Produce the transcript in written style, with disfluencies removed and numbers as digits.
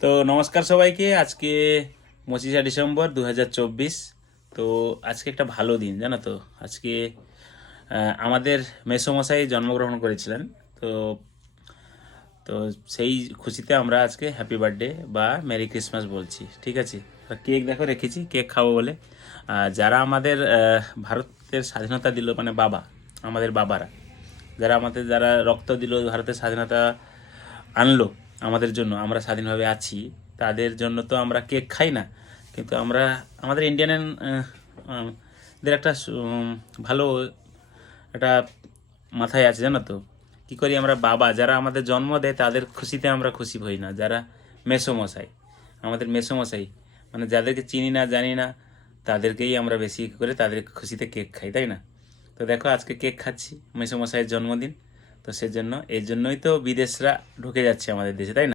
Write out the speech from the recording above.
তো নমস্কার সবাইকে। আজকে 25শে ডিসেম্বর 2024। তো আজকে একটা ভালো দিন, জানো তো। আজকে আমাদের মেসোমশাই জন্মগ্রহণ করেছিলেন। তো তো সেই খুশিতে আমরা আজকে হ্যাপি বার্থডে বা মেরি ক্রিসমাস বলছি, ঠিক আছে। আর কেক দেখো রেখেছি, কেক খাবো বলে। যারা আমাদের ভারতের স্বাধীনতা দিল, মানে আমাদের বাবারা, যারা রক্ত দিল, ভারতের স্বাধীনতা আনলো আমাদের জন্য, আমরা স্বাধীনভাবে আছি, তাদের জন্য তো আমরা কেক খাই না। কিন্তু আমরা আমাদের ইন্ডিয়ান দের একটা ভালো একটা মাথায় আছে, জানো তো। কী করি আমরা, যারা আমাদের জন্ম দেয় তাদের খুশিতে আমরা খুশি হই না। যারা মেসোমশাই, আমাদের মেসোমশাই, মানে যাদেরকে চিনি না জানি না, তাদেরকেই আমরা বেশি করে তাদের খুশিতে কেক খাই, তাই না? তো দেখো আজকে কেক খাচ্ছি, মেসোমশাইয়ের জন্মদিন। তো সেজন্য এই জন্যই তো বিদেশরা ঢুকে যাচ্ছে আমাদের দেশে, তাই না?